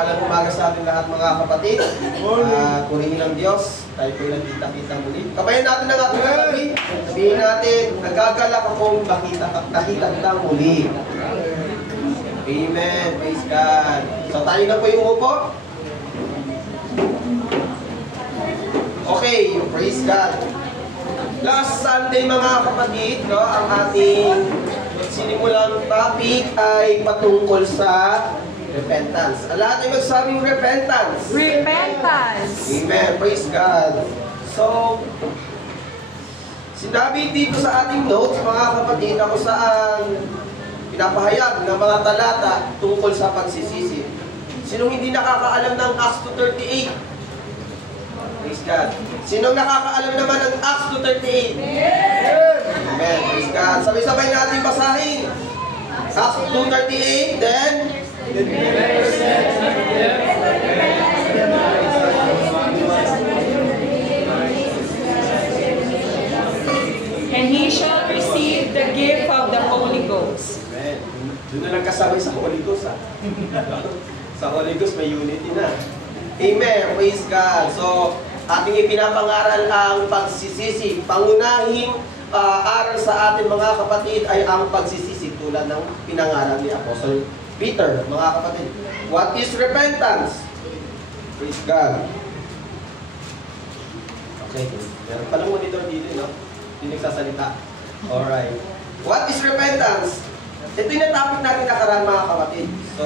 Mapagpalang umaga sa ating lahat mga kapatid. Purihin ng Diyos. Tayo po'y nagkita-kita muli. Kabayan natin ang ating kapatid. Sabihin natin, nagagalak akong nakita kita muli. Amen. Praise God. So tayo na po yung umupo. Okay. Praise God. Last Sunday mga kapatid, no, ang ating sinimulang topic ay patungkol sa repentance. Lahat ay magsabing repentance. Repentance. Amen. Praise God. So, sinabi dito sa ating notes, mga kapatid, ako saan pinapahayag ng mga talata tungkol sa pagsisisi. Sinong hindi nakakaalam ng Acts 2:38? Praise God. Sinong nakakaalam naman ng Acts 2:38? Amen. Praise God. Sabay-sabay natin basahin. Acts 2:38, then and he shall receive the gift of the Holy Ghost. Amen. Doon na nagkasabay sa Holy Ghost, ha? Sa Holy Ghost may unity na. Amen. Praise God. So, ating ipinapangaral ang pagsisisi. Pangunahing aral sa atin mga kapatid ay ang pagsisisi tulad ng pinangaral ni Apostle Peter, mga kapatid. What is repentance? Praise God. Okay. Meron palang monitor dito, no? Hindi nagsasalita. Alright. What is repentance? Ito yung topic natin nakaraan mga kapatid. So,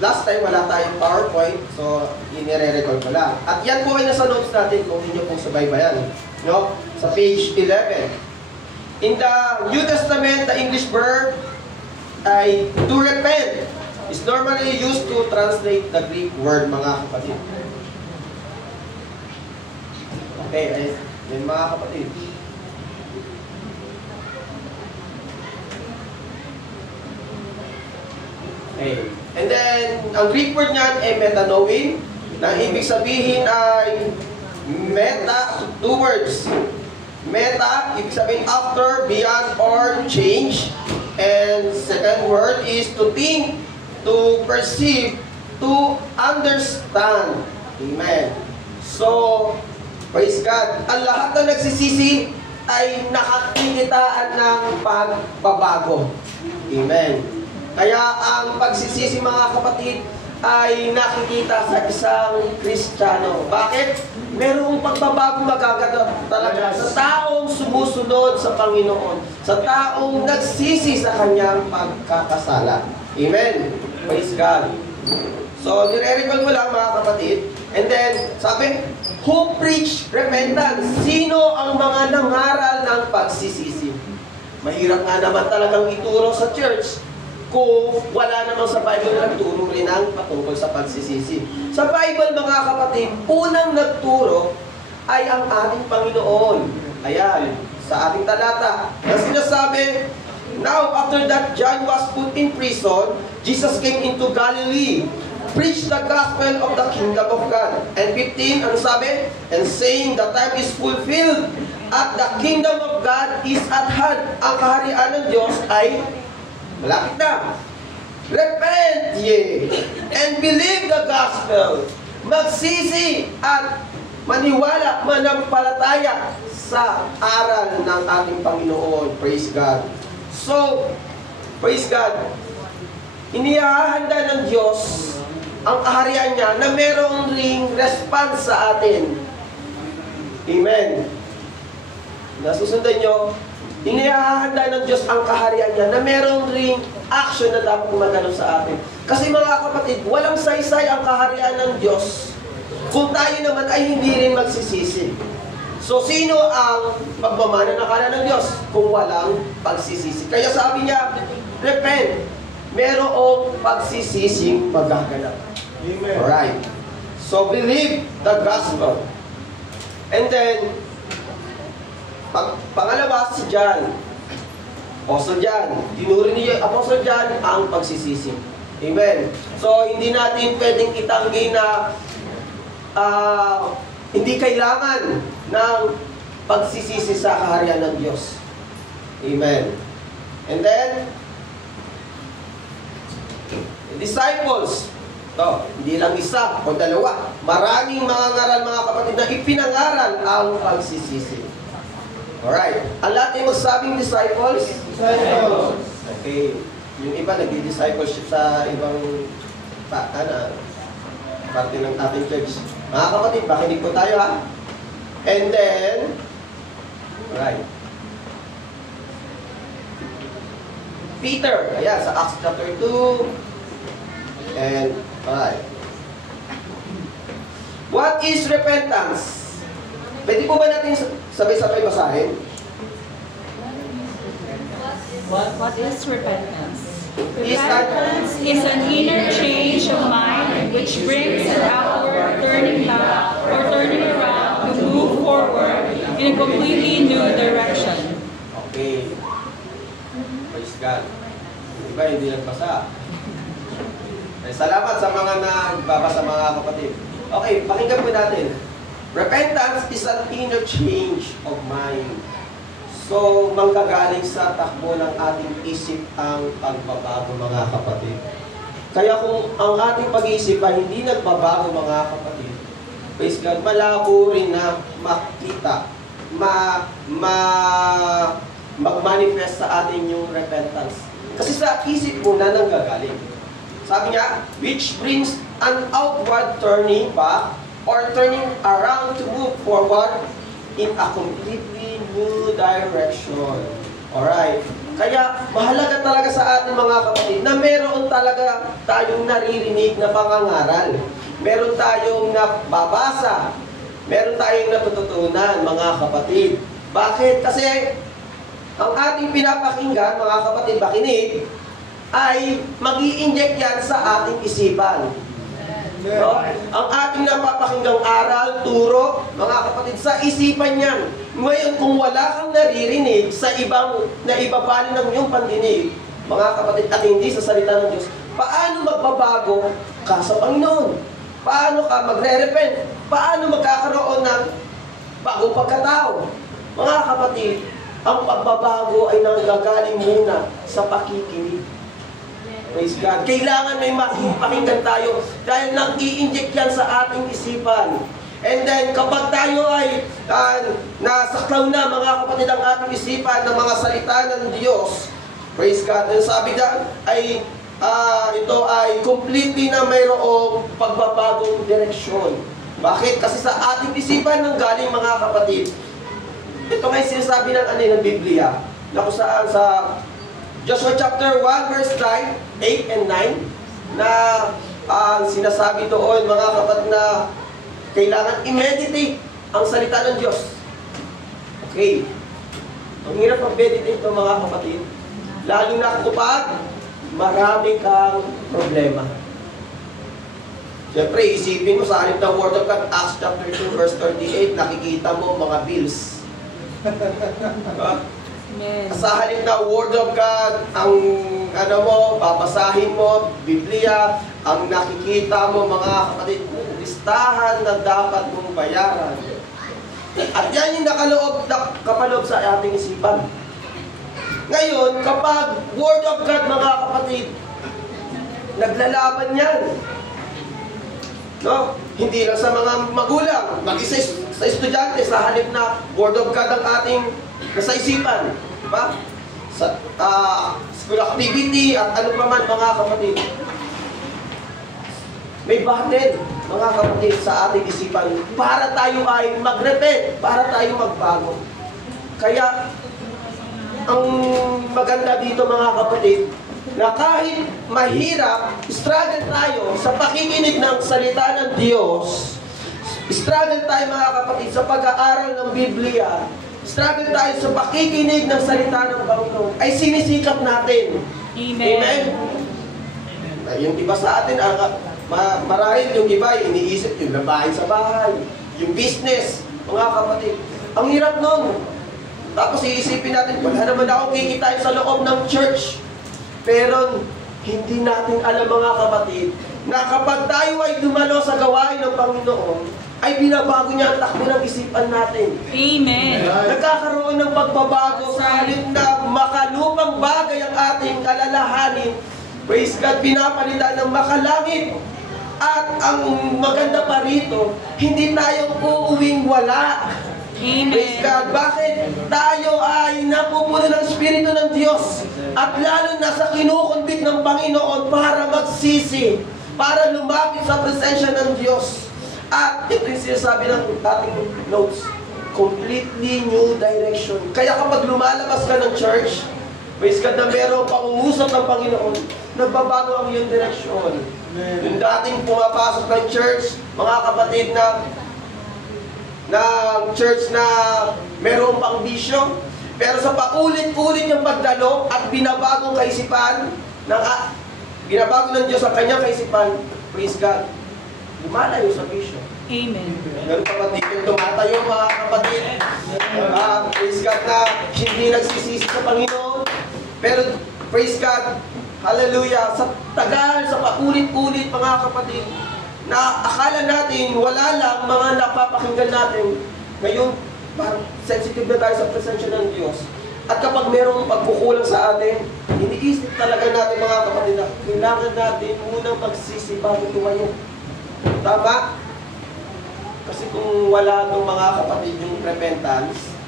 last time wala tayong PowerPoint, so inire-record ko lang. At yan po ay nasa notes natin kung inyo pong subaybayan. No? Sa page 11. In the New Testament, the English verb ay to repent is normally used to translate the Greek word, mga kapatid. Okay, ay, yan mga kapatid. Okay. And then, ang Greek word niyan ay metanoin, na ibig sabihin ay meta, two words. Meta, ibig sabihin after, beyond, or change. And second word is to think, to perceive, to understand. Amen. So, praise God. Ang lahat na nagsisisi ay nakakikitaan ng pagbabago. Amen. Kaya ang pagsisisi mga kapatid ay nakikita sa isang Kristiyano. Bakit? Merong pagbabago magaganap talaga sa taong sumusunod sa Panginoon, sa taong nagsisi sa kanyang pagkakasala. Amen. Praise God. So, nire-recall mo lang mga kapatid. And then, sabi, who preach repentance? Sino ang mga nangaral ng pagsisisi? Mahirap nga naman talagang ituro sa church kung wala namang sa Bible na nagturo rin ang patungkol sa pagsisisi. Sa Bible, mga kapatid, unang nagturo ay ang ating Panginoon. Ayan, sa ating talata. Ang sinasabi, now after that John was put in prison, Jesus came into Galilee, preached the gospel of the kingdom of God. And 15, ano sabi? And saying, the time is fulfilled, at the kingdom of God is at hand. Ang kaharian ng Diyos ay malapit na. Repent ye and believe the gospel. Magsisi at maniwala, manampalataya sa aral ng ating Panginoon. Praise God. So, praise God. Inihahanda ng Diyos ang kaharian niya na merong ring response sa atin. Amen. Nasusundan nyo? Inihahanda ng Diyos ang kaharian niya na merong ring action na dapat gumaganap sa atin. Kasi mga kapatid, walang saysay ang kaharian ng Diyos kung tayo naman ay hindi rin magsisisi. So, sino ang pagmamana ng kaharian ng Diyos kung walang pagsisisi? Kaya sabi niya, repent. Merong pagsisising magaganap. Amen. Alright. So, believe the gospel. And then, pangalawa si John. Apostle John. Tinuri niya Apostle John ang pagsisisi. Amen. So, hindi natin pwedeng itanggi na hindi kailangan ng pagsisisi sa kaharian ng Diyos. Amen. And then, the disciples. To, hindi lang isa o dalawa. Maraming mga ngaral, mga kapatid, na ipinangaral ang pagsisisi. Alright. Ang lahat ay magsabing disciples? Disciples. Okay. Yung iba nagdi-discipleship sa ibang parte ng ating church. Mga kapatid, makinig po tayo ha. And then, alright. Peter, ayan, sa Acts chapter 2. And, alright. What is repentance? Pwede po ba natin sabay-sabay basahin? What is repentance? Repentance is an inner change of mind which brings an outward turning back or turning around to move forward in a completely new direction. Okay. Praise God. Iba hindi nagbasa. Salamat sa mga nagbabasa, mga kapatid. Okay, pakinggan po natin. Repentance is an inner change of mind. So, manggagaling sa takbo ng ating isip ang pagbabago, mga kapatid. Kaya kung ang ating pag-iisip ay hindi nagbabago, mga kapatid, praise God, malabo rin na makita, mag-manifest sa atin yung repentance. Kasi sa isip muna nanggagaling. Sabi niya, which brings an outward turning back or turning around to move forward in a completely new direction. Alright? Kaya mahalaga talaga sa ating mga kapatid na meron talaga tayong naririnig na pangangaral. Meron tayong nababasa. Meron tayong natututunan, mga kapatid. Bakit? Kasi ang ating pinapakinggan, mga kapatid, bakinig, ay mag-i-inject yan sa ating isipan. No? Ang ating napapakinggang aral, turo, mga kapatid, sa isipan yan. Ngayon, kung wala kang naririnig sa ibang naibabali ng iyong pandinig, mga kapatid, at hindi sa salita ng Diyos, paano magbabago ka sa Panginoon? Paano ka magre-repent? Paano magkakaroon ng bagong pagkatao? Mga kapatid, ang pagbabago ay nanggagaling muna sa pakikinig. Praise God. Kailangan may makipakinggan tayo dahil nag-i-inject yan sa ating isipan. And then, kapag tayo ay nasaklaw na, mga kapatid, ang ating isipan ng mga salita ng Diyos, praise God, and sabi na, ay ito ay completely na mayroong pagbabagong direksyon. Bakit? Kasi sa ating isipan ng galing, mga kapatid, ito ngay sinasabi ng Biblia, na kung saan sa Joshua chapter 1 verse 9, 8 and 9, na sinasabi doon, mga kapatid, na kailangan i-meditate ang salita ng Diyos. Okay. Ang hirap mag-meditate ng mga kapatid, lalo na kapag marami kang problema. Siyempre, isipin mo sa halip ng Word of God, Acts chapter 2 verse 38, nakikita mo mga bills. Sa halip na Word of God, ang babasahin mo, Biblia, ang nakikita mo, mga kapatid, listahan na dapat mong bayaran. At yan yung kapaloob sa ating isipan. Ngayon, kapag Word of God, mga kapatid, naglalaban yan. No? Hindi lang sa mga magulang, mag-isa sa estudyante, sa halip na Word of God ang ating nasa isipan. Diba? Sa school activity at ano pa man, mga kapatid. May battle, mga kapatid, sa ating isipan para tayo ay mag-repent, para tayo magbago. Kaya, ang maganda dito, mga kapatid, na kahit mahirap, struggle tayo sa pakikinig ng salita ng Diyos, struggle tayo, mga kapatid, sa pag-aaral ng Biblia, struggle tayo sa pakikinig ng salita ng Panginoon, ay sinisikap natin. Amen. Amen? Yung iba sa atin, marahil yung iba, iniisip yung babae sa bahay, yung business, mga kapatid. Ang hirap nun. Tapos iisipin natin, wala naman akong kikitain sa loob ng church. Pero hindi natin alam, mga kapatid, na kapag tayo ay dumalo sa gawain ng Panginoon, ay binabago niya ang takbo ng isipan natin. Amen. Nagkakaroon ng pagbabago sa halip na makalupang bagay ang ating alalahanin. Praise God, pinapalitan ng makalangit. At ang maganda pa rito, hindi tayo uuwing wala. Praise Amen. God. Bakit? Tayo ay napupuno ng Espiritu ng Diyos. At lalo na sa kinukumbit ng Panginoon para magsisi, para lumapit sa presensya ng Diyos. At ito yung sinasabi ng ating notes, completely new direction. Kaya kapag lumalabas ka ng church, praise God, na merong pangungusap ng Panginoon, nagbabago ang iyong direksyon. Yung dating pumapasok ng church, mga kapatid na church na merong pang bisyo, pero sa paulit-ulit yung pagdalo at binabagong kaisipan, binabago ng Diyos ang kanyang kaisipan, praise God, lumalayo sa bisyo. Amen. Meron kapatid yung tumatayo, mga kapatid, praise God, na hindi nagsisisi sa Panginoon, pero praise God, hallelujah, sa tagal, sa paulit-ulit, mga kapatid, na akala natin, wala lang mga napapakinggan natin. Ngayon, parang sensitive na tayo sa presensya ng Diyos. At kapag merong pagkukulang sa atin, iniisip talaga natin, mga kapatid, na kailangan natin munang magsisi bago tumayo. Tama? Kasi kung wala itong mga kapatid yung repentance,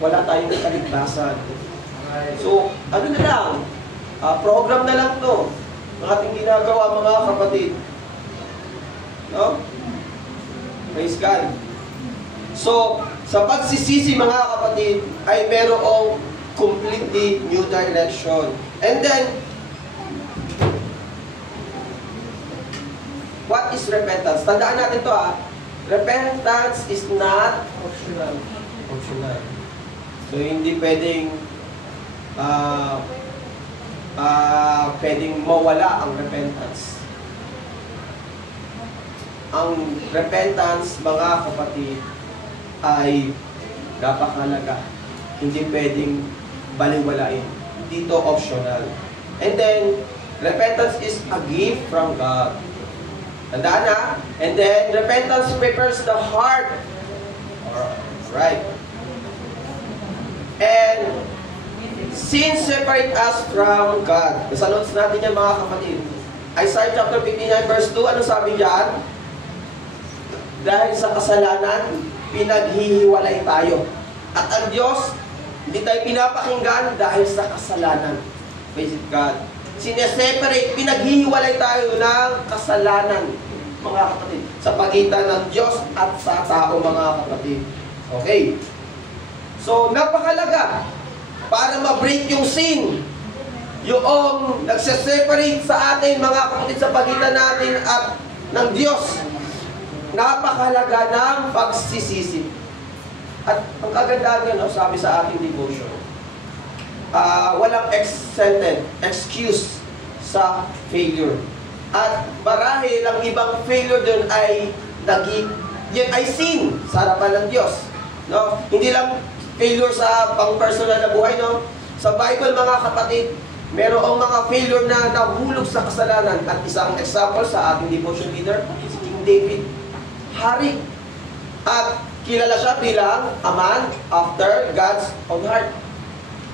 wala tayong kaligtasan. So, ano na lang, program na lang to ang ating ginagawa, mga kapatid. No? Praise God. So, sa pagsisisi, mga kapatid, ay merong completely new direction. And then, what is repentance? Tandaan natin to, repentance is not optional. Optional. So, hindi pwedeng pwedeng mawala ang repentance. Ang repentance, mga kapatid, ay napakahalaga. Hindi pwedeng baliwalain. Dito optional. And then, repentance is a gift from God. Tandaan na? And then, repentance prepares the heart. Right. And sin separate us from God. Sa notes natin yan, mga kapatid. Isaiah chapter 59 verse 2, ano sabi diyan? Dahil sa kasalanan, pinaghihiwalay tayo. At ang Diyos, hindi tayo pinapakinggan dahil sa kasalanan. Praise God. Sineseparate, pinaghihiwalay tayo ng kasalanan, mga kapatid, sa pagitan ng Diyos at sa tao, mga kapatid. Okay. So, napakalaga para ma-break yung sin. Yung nagseseparate sa atin, mga kapatid, sa pagitan natin at ng Diyos. Napakahalaga ng pagsisisi. At ang kagandahan yun, sabi sa ating devotion, walang excuse sa failure. At marahil ang ibang failure dun ay yan ay sin sa harapan ng Diyos. No? Hindi lang failure sa pang-personal na buhay, no? Sa Bible, mga kapatid, merong mga failure na nahulog sa kasalanan. At isang example sa ating devotion leader, si King David. Hari. At kilala siya bilang a man after God's own heart.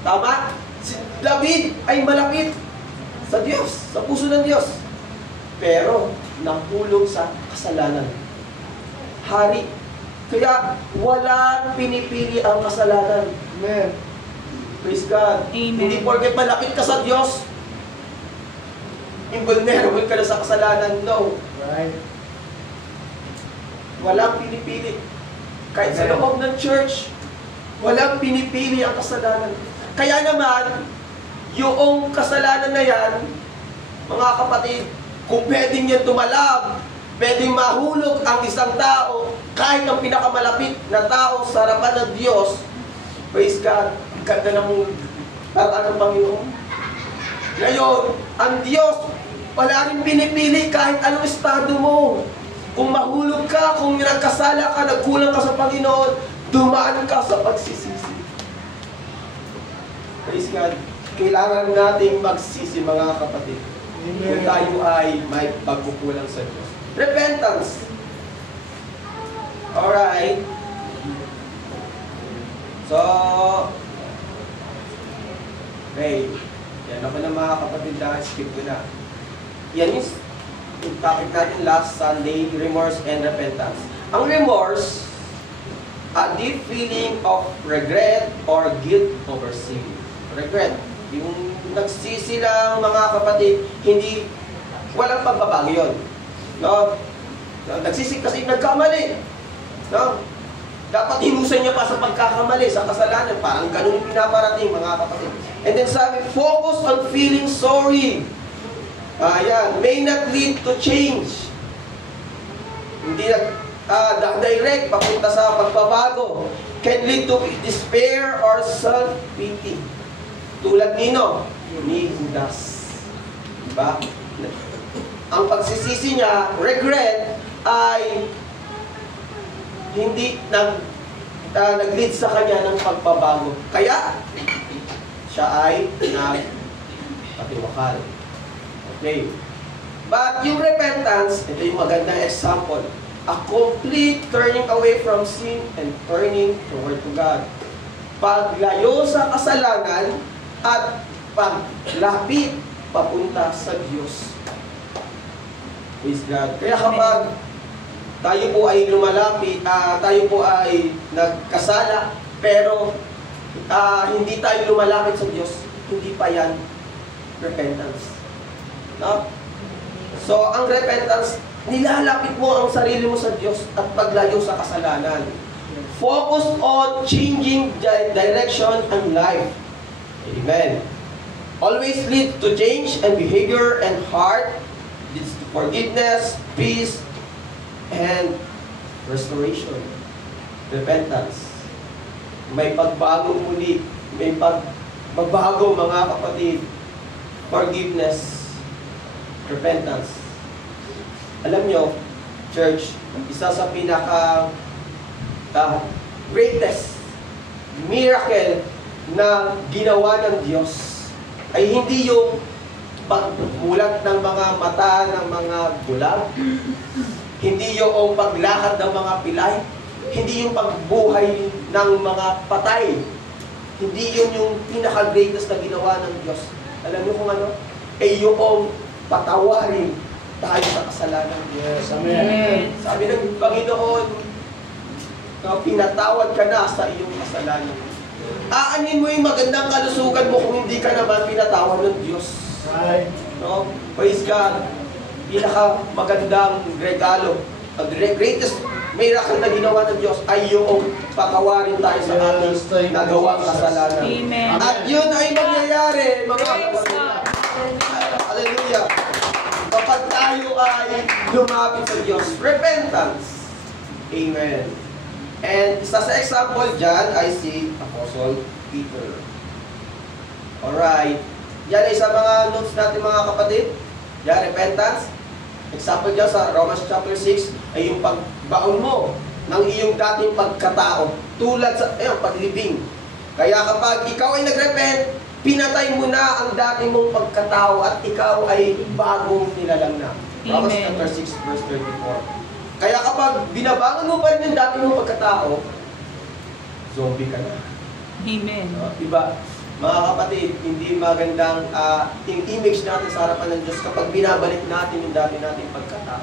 Tama? Si David ay malapit sa Diyos, sa puso ng Diyos. Pero, nahulog sa kasalanan. Hari. Kaya, wala pinipili ang kasalanan. Amen. Praise God. Amen. Hindi porket malapit ka sa Diyos, invulnerable ka na sa kasalanan. No. Right. Walang pinipili. Kahit sa loob ng church, walang pinipili ang kasalanan. Kaya naman, yung kasalanan na yan, mga kapatid, kung pwedeng yan tumalab, pwedeng mahulog ang isang tao, kahit ang pinakamalapit na tao sa harapan ng Diyos, praise God, ang ganda ng tata ng Panginoon. Ngayon, ang Diyos, wala rin pinipili kahit anong estado mo. Kung mahulog ka, kung nagkasala ka, nagkulang ka sa Panginoon, dumaan ka sa pagsisisi. Praise God. Kailangan nating magsisi, mga kapatid. Kung tayo ay may pagkukulang sa Diyos. Repentance. Alright. So, okay. Yan ako na, mga kapatid, skip ko na. Yan is yung topic natin last Sunday, remorse and repentance. Ang remorse, a deep feeling of regret or guilt over sin. Regret. Yung nagsisi lang mga kapatid, hindi, walang pagbabago yun. No? Nagsisi kasi nagkamali. No? Dapat hinusay niya pa sa pagkakamali, sa kasalanan. Parang ganun yung pinaparating mga kapatid. And then sabi, focus on feeling sorry. Ayan, may not lead to change. Hindi direct, papunta sa pagbabago. Can lead to despair or self-pity. Tulad nino, ni Judas. Diba? Ang pagsisisi niya, regret, ay hindi nag-lead sa kanya ng pagbabago. Kaya, siya ay nagpatiwakal. Okay. But yung repentance, ito yung magandang example. A complete turning away from sin and turning toward to God. Paglayo sa kasalanan at paglapit papunta sa Diyos. Praise God. Kaya kapag tayo po ay lumalapit, tayo po ay nagkasala, pero hindi tayo lumalapit sa Diyos, hindi pa yan repentance. No? So, ang repentance, nilalapit mo ang sarili mo sa Diyos at paglayo sa kasalanan. Focus on changing direction and life. Amen. Always lead to change and behavior and heart, leads to forgiveness, peace, and restoration. Repentance. May pagbago muli. May pagbabago mga kapatid. Forgiveness. Repentance. Alam nyo, church, isa sa pinaka greatest miracle na ginawa ng Diyos ay hindi yung pagmulat ng mga mata ng mga bulag, hindi yung paglakad ng mga pilay, hindi yung pagbuhay ng mga patay, hindi yun yung pinaka-greatest na ginawa ng Diyos. Alam niyo kung ano? Ay yung patawarin tayo sa kasalanan. Yes, amen. Sabi ng Panginoon, pinatawad ka na sa iyong kasalanan. Aanin mo yung magandang kalusugan mo kung hindi ka naman pinatawad ng Diyos. Right. No? Praise God. Pinaka magandang regalo, the greatest miracle na ginawa ng Diyos ay yung patawarin tayo sa ating nagawang kasalanan. Amen. At yun ay mangyayari, mga kapatid. Hallelujah. Kapag tayo ay lumapit sa Diyos, repentance. Amen. And isa sa example dyan ay si Apostle Peter. Alright. Yan ay sa mga notes natin mga kapatid. Yan, repentance. Example dyan sa Romans chapter 6 ay yung pagbaon mo ng iyong dating pagkatao. Tulad sa paglibing. Kaya kapag ikaw ay nagrepent, pinatay mo na ang dating mong pagkatao at ikaw ay bagong nilalang na. Romans chapter 6 verse 34. Kaya kapag binabangon mo pa rin yung dating mong pagkatao, zombie ka na. Amen. Diba? Mga kapatid, hindi magandang yung image natin sa harapan ng Diyos kapag binabalik natin yung dati nating pagkatao.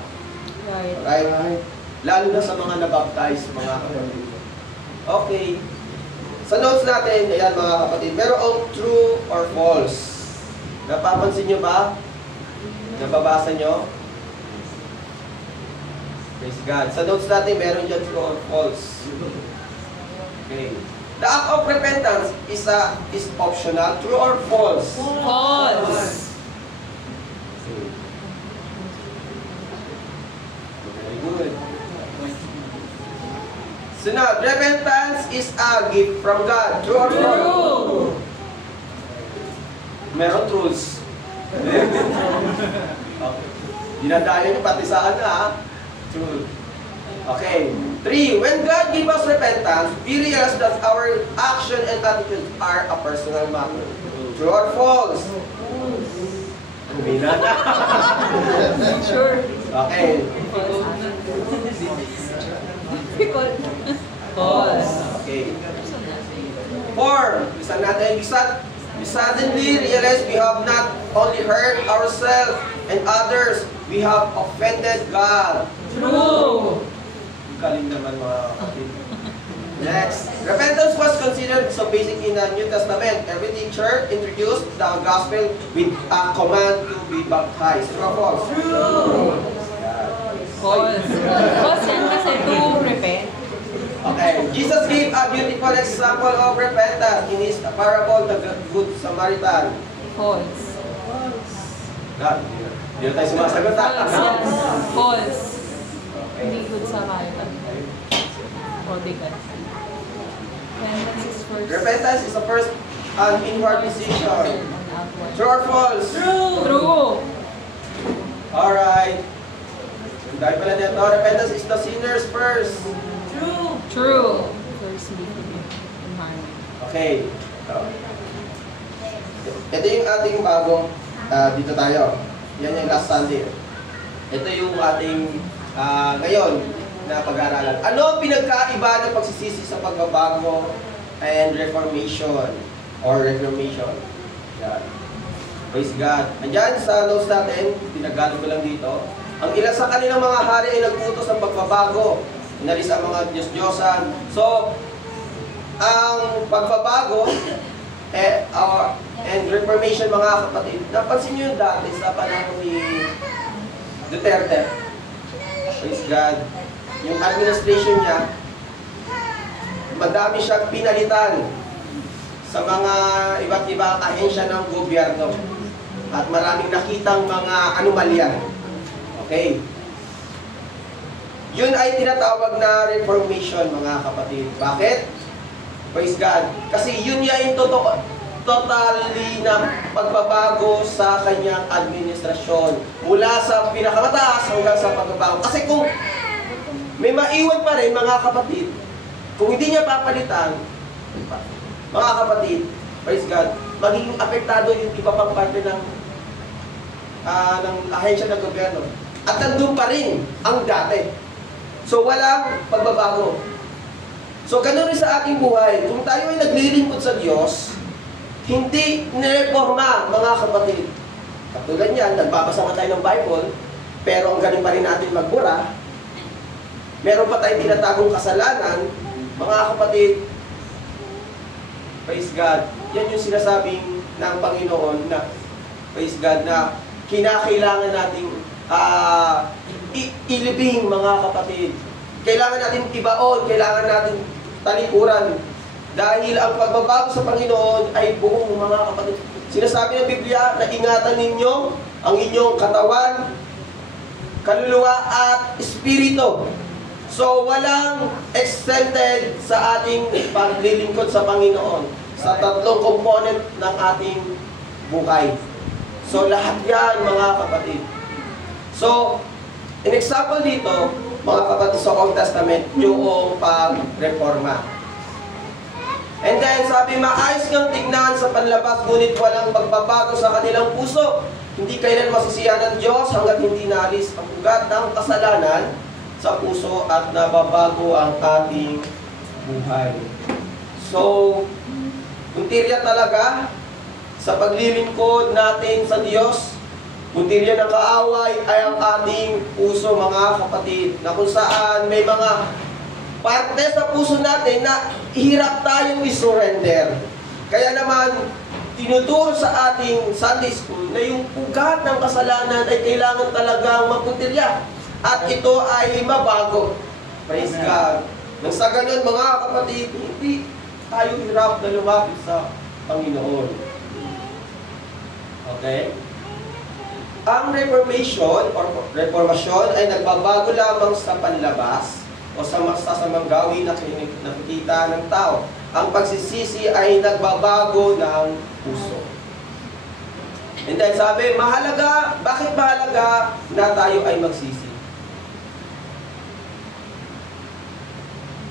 Right. Right? Lalo na sa mga nabaptize, mga kapatid. Okay. Sa notes natin, ayan mga kapatid, merong true or false. Napapansin nyo ba? Nababasa nyo? Praise God. Sa notes natin, meron dyan true or false. Okay. The act of repentance is optional. True or false? False. Very good. Sunod, repentance is a gift from God. True or false? True. Meron truths. Okay. Dinadaya niyo pati saan na, True. Okay. 3. When God gives us repentance, we realize that our action and attitude are a personal matter. True or false? Kumina na. Sure. Okay. False. Okay. 4. Listen natin. We suddenly realize we have not only hurt ourselves, and others, we have offended God. True. Galing naman mga kapatid. Next, repentance was considered so basic in the New Testament. Every teacher introduced the gospel with a command to be baptized. True or false? True. False. False yan kasi to repent. Okay, Jesus gave a beautiful example of repentance in his parable, the Good Samaritan. False. God, hindi na tayo sumasagot. False yan. False. Hindi good sa Samaritan. Prodigal. Repentance is first. Repentance is the first an inward decision. True or false? True. Alright. Dahil pala dito, repentance is the sinner's first. True. First need to be in harmony. Okay. Ito yung ating bagong, dito tayo. Yan yung last Sunday. Ito yung ating ngayon na pag-aaralan. Ano ang pinagkaiba ng pagsisisi sa pagbabago and reformation or reformation? Yan. Praise God. Andyan sa notes natin, pinaggalog ko lang dito. Ang ilan sa kanilang mga hari ay nagputos ng pagbabago. Inalis ang mga Diyos-Diyosan. So, ang pagbabago and reformation, mga kapatid, napansin nyo yung dati sa panahon ni Duterte. Praise God. Yung administration niya, madami siyang pinalitan sa mga iba't ibang ahensya ng gobyerno. At maraming nakitang mga anomalya. Okay. Yun ay tinatawag na reformation, mga kapatid. Bakit? Praise God. Kasi yun yung totally na pagbabago sa kanyang administrasyon. Mula sa pinakamataas hanggang sa pagbabago. Kasi kung may maiwan pa rin, mga kapatid, kung hindi niya papalitan, mga kapatid, praise God, magiging apektado yung iba pang parte ng ahensya ng gobyerno. At nandun pa rin ang dati. So, walang pagbabago. So, ganun rin sa ating buhay. Kung tayo ay naglilingkod sa Diyos, hindi nireforma, mga kapatid. Katulad niyan, nagbabasa nga tayo ng Bible, pero ang galing pa rin natin magbura. Meron pa tayong tinatagong kasalanan, mga kapatid. Praise God. Yan yung sinasabing ng Panginoon na, praise God, na kinakailangan nating ilibing, mga kapatid. Kailangan natin ibaon, kailangan natin talikuran. Dahil ang pagbabago sa Panginoon ay buong, mga kapatid. Sinasabi ng Biblia na ingatan ninyo ang inyong katawan, kaluluwa at espiritu. So, walang extended sa ating paglilingkod sa Panginoon sa tatlong component ng ating buhay. So, lahat yan, mga kapatid. So, in example dito, mga kapatid sa Old Testament, yung pag-reforma. And then, sabi, maayos kang tignan sa panlabas, ngunit walang pagbabago sa kanilang puso. Hindi kailan masisiyahan ng Diyos hanggat hindi naalis ang ugat ng kasalanan sa puso at nababago ang ating buhay. So, puntirya talaga sa paglilingkod natin sa Diyos. Puntirya ng kaaway ay ang ating puso, mga kapatid, na kung saan may mga parte sa puso natin na hirap tayong i-surrender. Kaya naman, tinuturo sa ating Sunday School na yung ugat ng kasalanan ay kailangan talagang mapuntirya. At ito ay mabago. Praise God. Nang sa ganun, mga kapatid, hindi tayo hirap na lumapit sa Panginoon. Okay? Ang reformation or reformasyon ay nagbabago lamang sa panlabas o sa masasamang gawin na nakikita ng tao. Ang pagsisisi ay nagbabago ng puso. And then sabi, mahalaga, bakit mahalaga na tayo ay magsisi?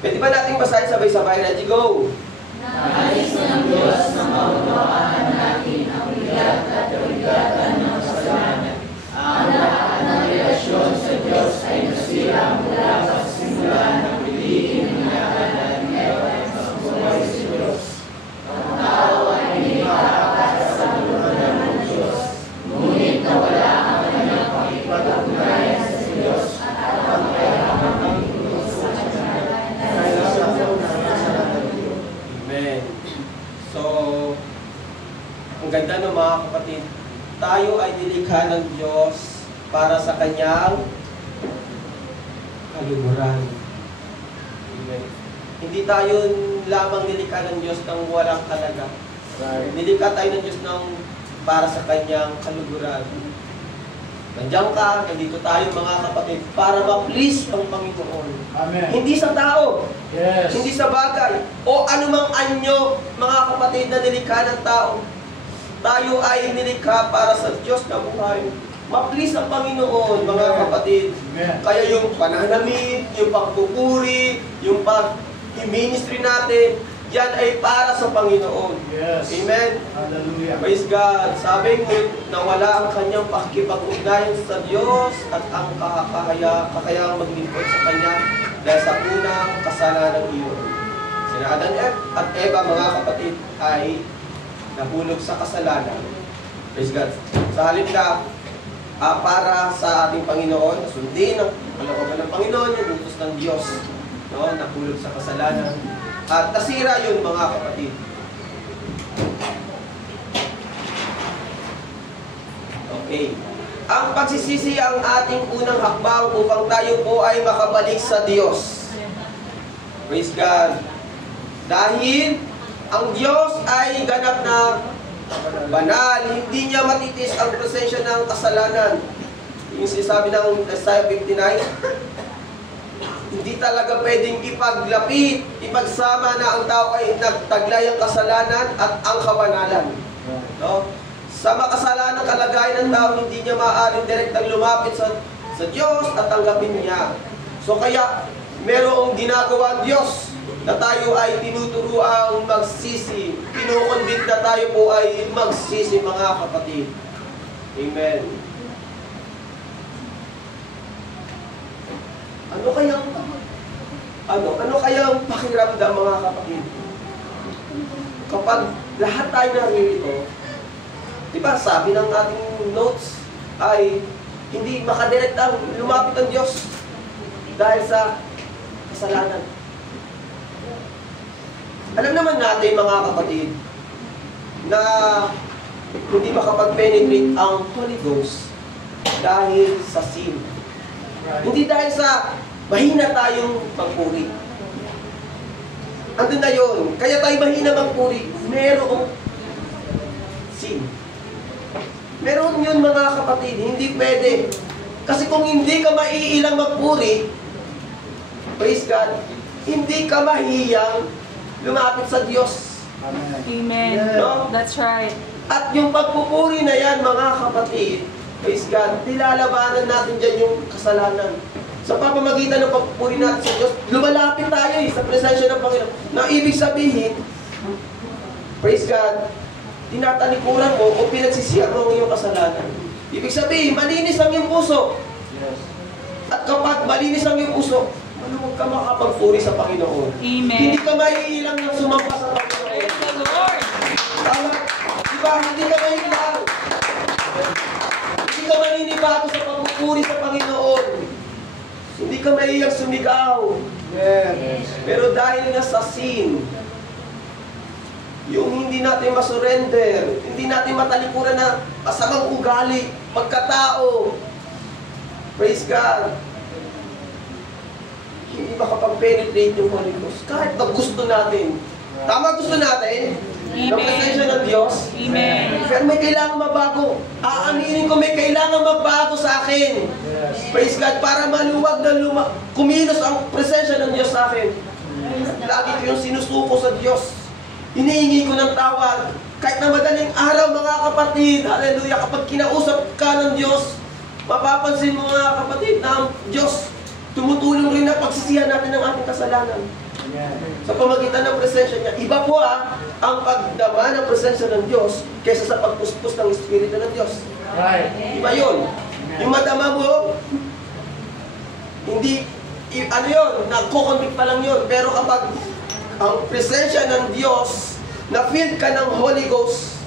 Pwede ba nating basahin sabay-sabay? Ready, go! Naalis na ng Diyos na maunawaan natin ang bigat at kabigatan ng kasalanan. Ang lahat ng relasyon sa Diyos ay nasira mula sa simula ng piliin ng Adan at Eva sa buhay sa Diyos. Ang tao ay hindi makakatas sa loob ng Diyos, ngunit nawala ang kanyang nilikha ng Diyos para sa kanyang kaluguran. Amen. Hindi tayo lamang nilikha ng Diyos ng walang halaga. Nilikha tayo ng Diyos para sa kanyang kaluguran. Nandiyan ka, nandito tayo mga kapatid, para ma-please ang Panginoon. Amen. Hindi sa tao, Yes. hindi sa bagay, o anumang anyo, mga kapatid, na nilikha ng tao. Tayo ay nilikha para sa Diyos na buhay. Ma-please ang Panginoon, mga kapatid. Amen. Kaya yung pananamit, yung pagpupuri, yung pag-ministry natin, yan ay para sa Panginoon. Yes. Amen. Hallelujah. Praise God. Sabi mo na wala ang kanyang pakikipag-ugnayan sa Diyos at ang kakayang maglingkod sa Kanya dahil sa unang kasalanan iyon. Sina Adan at Eva, mga kapatid, ay nahulog sa kasalanan. Praise God. Sa halip na para sa ating Panginoon, sundin ang kalooban ng Panginoon, yung utos ng Diyos, no? Nahulog sa kasalanan. At nasira yun, mga kapatid. Okay. Ang pagsisisi ang ating unang hakbang upang tayo po ay makabalik sa Diyos. Praise God. Dahil ang Diyos ay ganap na banal, hindi niya matitis ang presensya ng kasalanan. Yung sinasabi ng Isaiah 59, hindi talaga pwedeng ipaglapit, ipagsama na ang tao ay nagtaglay ang kasalanan at ang kabanalan. No? Sa makasalanang kalagayan ng tao, hindi niya maaaring direktang lumapit sa Diyos at tanggapin niya. So kaya, merong ginagawa ang Diyos na tayo ay tinuturuang magsisi. Kinukonbit na tayo po ay magsisi, mga kapatid. Amen. Ano kayang pakiramdam, mga kapatid? Kapag lahat tayo naririto, di ba, sabi ng ating notes ay hindi makadirektang lumapit ang Diyos dahil sa kasalanan. Alam naman natin, mga kapatid, na hindi makapag-penetrate ang Holy Ghost dahil sa sin. Hindi dahil sa mahina tayong magpuri. Andun na yun. Kaya tayo mahina magpuri. Merong sin. Meron yun, mga kapatid. Hindi pwede. Kasi kung hindi ka maiilang magpuri, praise God, hindi ka mahiyang lumapit sa Diyos. Amen. No? That's right. At yung pagpupuri na yan, mga kapatid, praise God, nilalabanan natin dyan yung kasalanan. Sa pamamagitan ng pagpupuri natin sa Diyos, lumalapit tayo sa presensya ng Panginoon. Na ibig sabihin, praise God, tinatalikuran mo o pinagsisihan mo ang iyong kasalanan. Ibig sabihin, malinis ang iyong puso. At kapag malinis ang iyong puso, maluwag ka makapagpuri sa Panginoon. Amen. Hindi ka maiilang ng sumampa sa Panginoon. Praise the Lord. Tama? Diba? Hindi ka maiilang. Hindi ka maninibago sa pagpupuri sa Panginoon. Hindi ka maiyang sumigaw. Yes. Pero dahil nga sa sin, yung hindi natin masurrender, hindi natin matalikuran na masamang ugali, pagkatao, praise God, hindi makapag-penetrate yung Holy Ghost. Kahit na gusto natin. Tama, gusto natin. Ng presensya ng Diyos. Amen. Pero may kailangan mabago. Aaminin ko, may kailangan magbago sa akin. Yes. Praise God, para maluwag na kumilos ang presensya ng Diyos sa akin. Lagi ko yung sinusuko sa Diyos. Hinihingi ko ng tawad. Kahit na madaling araw, mga kapatid, hallelujah, kapag kinausap ka ng Diyos, mapapansin mo, mga kapatid, na ang Diyos tumutulong rin na pagsisihan natin ng ating kasalanan. Sa pamagitan ng presensya niya. Iba po ang pagdama ng presensya ng Diyos kaysa sa pagpuspos ng Espiritu ng Diyos. Right. Iba yun. Yung madama mo, hindi, ano yun, nagko-convict pa lang yun. Pero kapag ang presensya ng Diyos, na-filled ka ng Holy Ghost,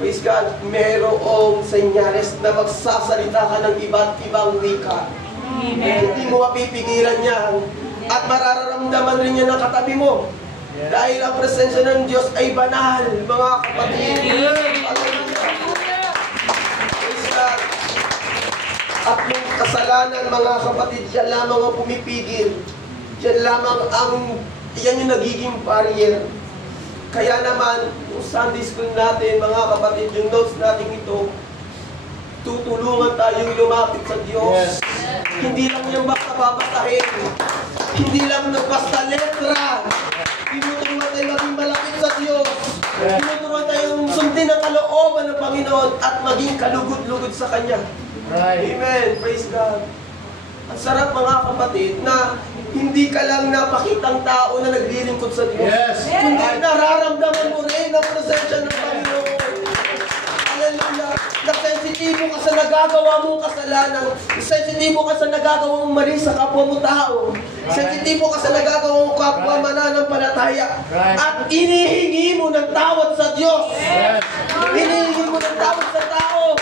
praise God, merong senyales na magsasalita ka ng iba't ibang wika. Amen. Hindi mo mapipigilan yan. At mararamdaman rin yan ng katabi mo. Dahil ang presensya ng Diyos ay banal, mga kapatid. Praise God. At yung kasalanan, mga kapatid, yan lamang ang pumipigil. Yan lamang yan yung nagiging barrier. Kaya naman, yung Sunday school natin, mga kapatid, yung notes natin ito, tutulungan tayong lumapit sa Diyos. Yes. Hindi lang yung basta babatahin. Hindi lang basta letra. Tinuturuan tayo maging malapit sa Diyos. Tinuturuan tayong sundin ang kalooban ng Panginoon at maging kalugod-lugod sa Kanya. Right. Amen. Praise God. Ang sarap, mga kapatid, na hindi ka lang napakitang tao na naglilingkod sa Diyos. Yes. Kundi nararamdaman mo rin ang presensya ng Panginoon. Hallelujah. Nasensitibo ka sa nagagawa mong kasalanan. Sensitibo ka sa nagagawa mong mali sa kapwa mo tao. Sensitibo ka sa nagagawa mong kapwa mananampalataya. At inihingi mo ng tawad sa Diyos. Yes. Hinihingi mo ng tawad sa tao.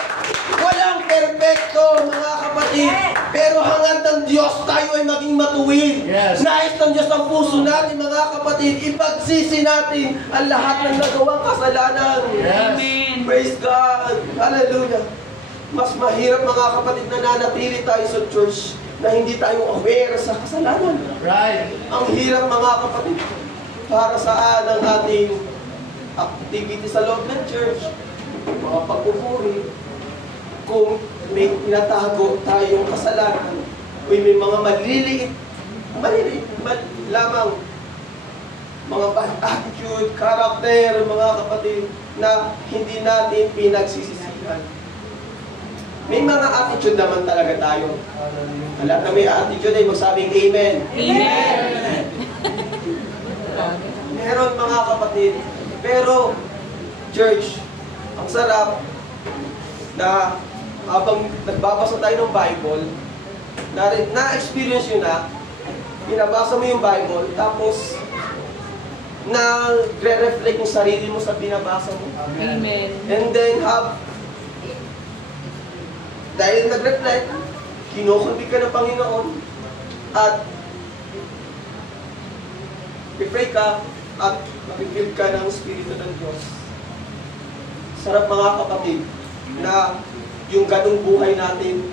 Walang perpekto, mga kapatid. Pero hangad ng Diyos, tayo ay maging matuwid. Yes. Nais ng Diyos ang puso natin, mga kapatid. Ipagsisi natin ang lahat ng nagawang kasalanan. Amen. Praise God. Hallelujah. Mas mahirap, mga kapatid, na nanatili tayo sa church na hindi tayo aware sa kasalanan. Right. Ang hirap, mga kapatid, para saan ang ating activity sa loob ng church, mga pagpupuri, kung may tinatago tayong kasalanan, kung may mga maliliit lamang, mga bad attitude, character, mga kapatid, na hindi natin pinagsisisihan. May mga attitude naman talaga tayo. Lahat na may attitude ay magsabing Amen. Amen. Meron, mga kapatid. Pero, church, ang sarap na habang nagbabasa tayo ng Bible, na-experience yun na, binabasa mo yung Bible, tapos nagre-reflect yung sarili mo sa binabasa mo. Amen. And then dahil nag-reflect, kinukumbig ka ng Panginoon, at i-pray ka, at mag-feel ka ng Espiritu ng Diyos. Sarap, mga kapatid, na yung ganung buhay natin,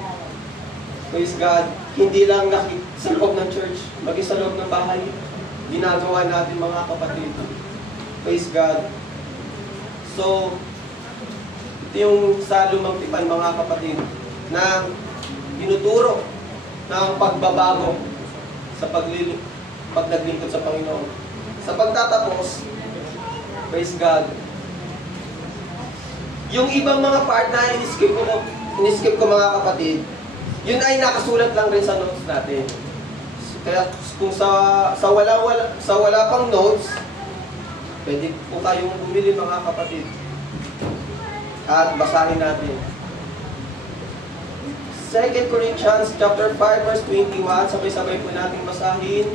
praise God, hindi lang sa loob ng church, maging sa loob ng bahay, ginagawa natin, mga kapatid. Praise God. So, ito yung sa lumang tipan, mga kapatid, na tinuturo ng pagbabago sa paglilingkod sa Panginoon. Sa pagtatapos, praise God, yung ibang mga part na in-skip ko, mga kapatid, yun ay nakasulat lang rin sa notes natin. Kaya kung sa wala pang notes, pwede po tayong bumili, mga kapatid. At basahin natin. 2 Corinthians chapter 5 verse 21, sabay-sabay po natin basahin.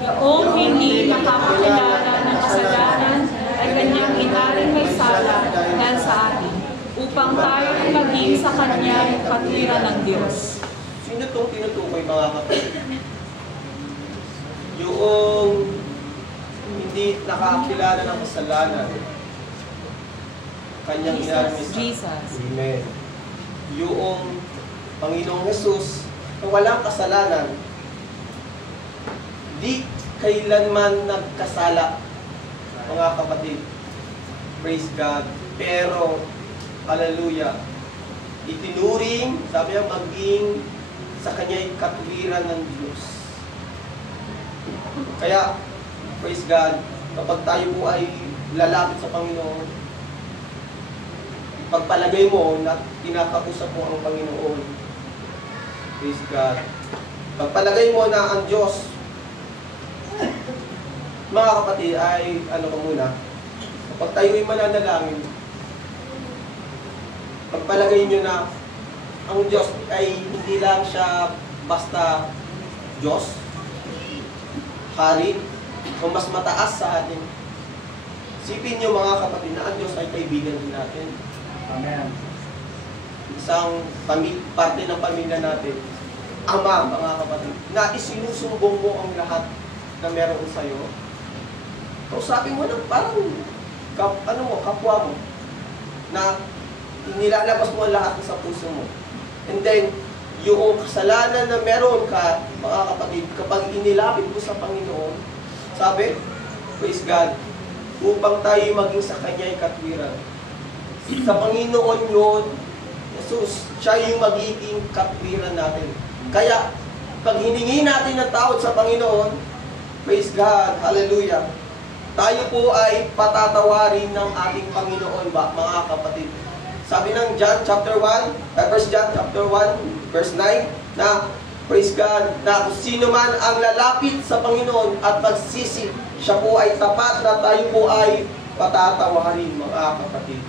Yaong hindi nakakakilala ng kasalanan ay kanyang inaring may sala dahil sa atin, upang tayo ay maging sa kanya katwiran ng Diyos. Sino itong tinutukoy, mga kapatid? Yung hindi nakakilala ng kasalanan, kanyang inaring may sala. Jesus. Amen. Yung Panginoong Jesus na walang kasalanan, di kailanman nagkasala, mga kapatid. Praise God. Pero, hallelujah, itinuring, sabi niya, maging sa kanya'y katwiran ng Diyos. Kaya, praise God, kapag tayo po ay lalapit sa Panginoon, pagpalagay mo na kinakausap mo ang Panginoon. Praise God. Pagpalagay mo na ang Diyos, mga kapatid, ay ano ko muna, kapag tayo ay mananalangin, pagpalagay nyo na ang Diyos ay hindi lang siya basta Diyos, hari, o mas mataas sa atin. Sipin nyo, mga kapatid, na ang Diyos ay kaibigan din natin. Amen. Isang parte ng pamilya natin, Ama, mga kapatid, na isinusumbong mo ang lahat na meron sa'yo. Kausapin mo na parang kapwa mo, na nilalabas mo ang lahat sa puso mo. And then, yung kasalanan na meron ka, mga kapatid, kapag inilapit mo sa Panginoon, sabi, praise God, upang tayo maging sa Kanya'y katwiran. Sa Panginoon yun, Jesus, siya yung magiging katwiran natin. Kaya, pag hiningi natin ng tawad sa Panginoon, praise God, hallelujah, tayo po ay patatawarin ng ating Panginoon ba, mga kapatid. Sabi ng John chapter 1, 1 John chapter 1, verse 9, na praise God, na kung sino man ang lalapit sa Panginoon at magsisi, siya po ay tapat na tayo po ay patatawarin, mga kapatid.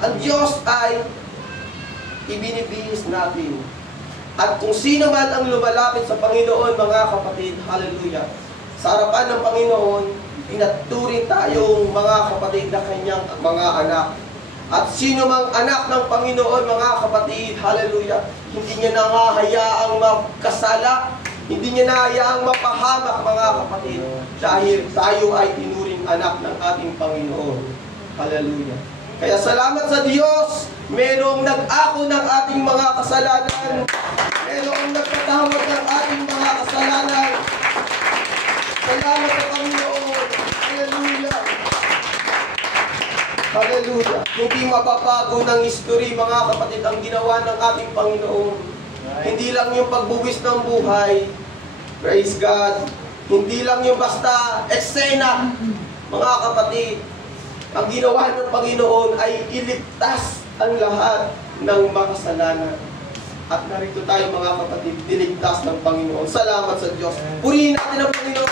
Ang Diyos ay ibinibihis natin. At kung sino man ang lumalapit sa Panginoon, mga kapatid, hallelujah, sa harapan ng Panginoon, pinaturing tayong mga kapatid na kanyang mga anak. At sino mang anak ng Panginoon, mga kapatid, hallelujah, hindi niya nahahayaang magkasala, hindi niya nahahayaang mapahamak, mga kapatid, dahil tayo ay tinuring anak ng ating Panginoon. Hallelujah. Kaya salamat sa Diyos, merong nag-ako ng ating mga kasalanan, merong nagpatawad ng ating mga kasalanan. Salamat sa Panginoon. Hallelujah. Hallelujah. Hindi mapapago ng history, mga kapatid, ang ginawa ng ating Panginoon. Hindi lang yung pagbuwis ng buhay. Praise God. Hindi lang yung basta eksena, mga kapatid. Ang ginawa ng Panginoon ay iligtas ang lahat ng makasalanan. At narito tayo, mga kapatid, diligtas ng Panginoon. Salamat sa Diyos. Purihin natin ang Panginoon.